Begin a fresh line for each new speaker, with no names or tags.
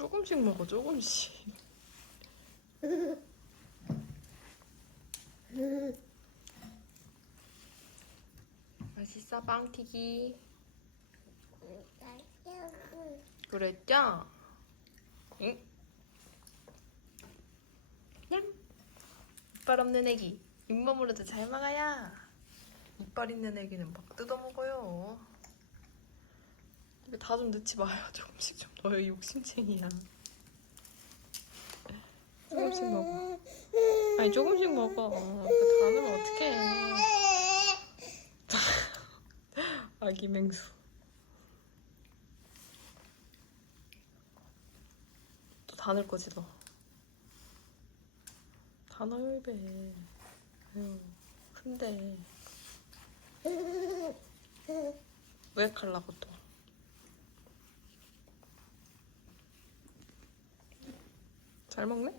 조금씩 먹어 조금씩. 맛있어 빵튀기. 그랬죠? 응? 냥. 이빨 없는 애기 잇몸으로도 잘 먹어야. 이빨 있는 애기는 막 뜯어 먹어요. 다 좀 넣지 마요. 조금씩 좀 넣어요. 욕심쟁이야. 조금씩 먹어. 아니 조금씩 먹어. 그다 넣으면 어떡해. 아기 맹수. 또 다 넣을 거지 너. 다 넣어요 입에. 큰데. 왜 갈라고 또. 잘 먹네?